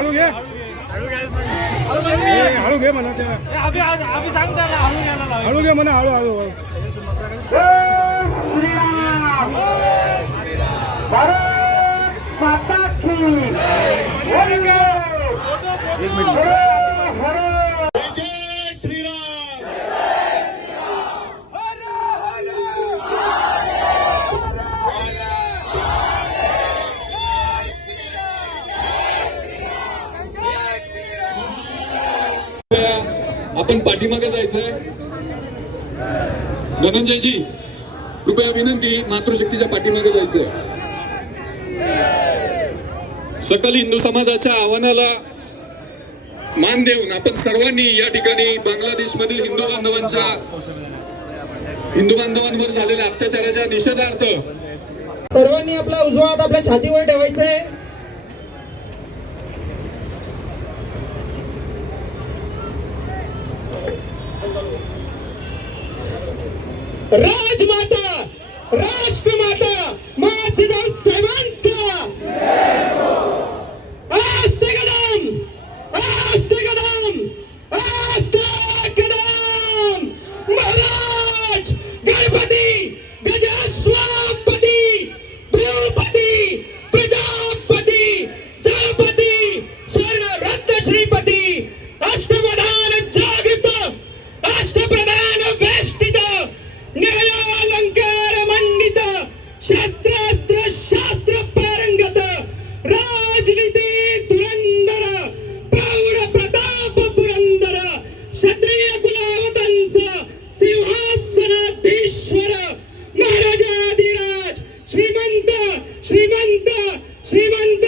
हळू घे. ए, हळू घे म्हणा त्याला. हळू घे म्हणा हळू हळू भारत माता की एक मिनिट. आपण पाठीमागे जायचंय. धनंजयजी कृपया विनंती मातृशक्तीच्या पाठीमागे जायचंय. सकल हिंदू समाजाच्या आव्हानाला मान देऊन आपण सर्वांनी या ठिकाणी बांगलादेश मधील हिंदू बांधवांच्या हिंदू बांधवांवर झालेल्या अत्याचाराच्या निषेधार्थ सर्वांनी आपला उजवा हात आपल्या छातीवर ठेवा. राजमाता राष्ट्रमाता माझा साहेबांचा आस्ते कदम आस्ते कदम आस्ते कदम। महाराज गणपती गजास्वापती बृहपती प्रजापती जलपती स्वर्ण रत्न श्रीपती। ಶ್ರೀಮಂತ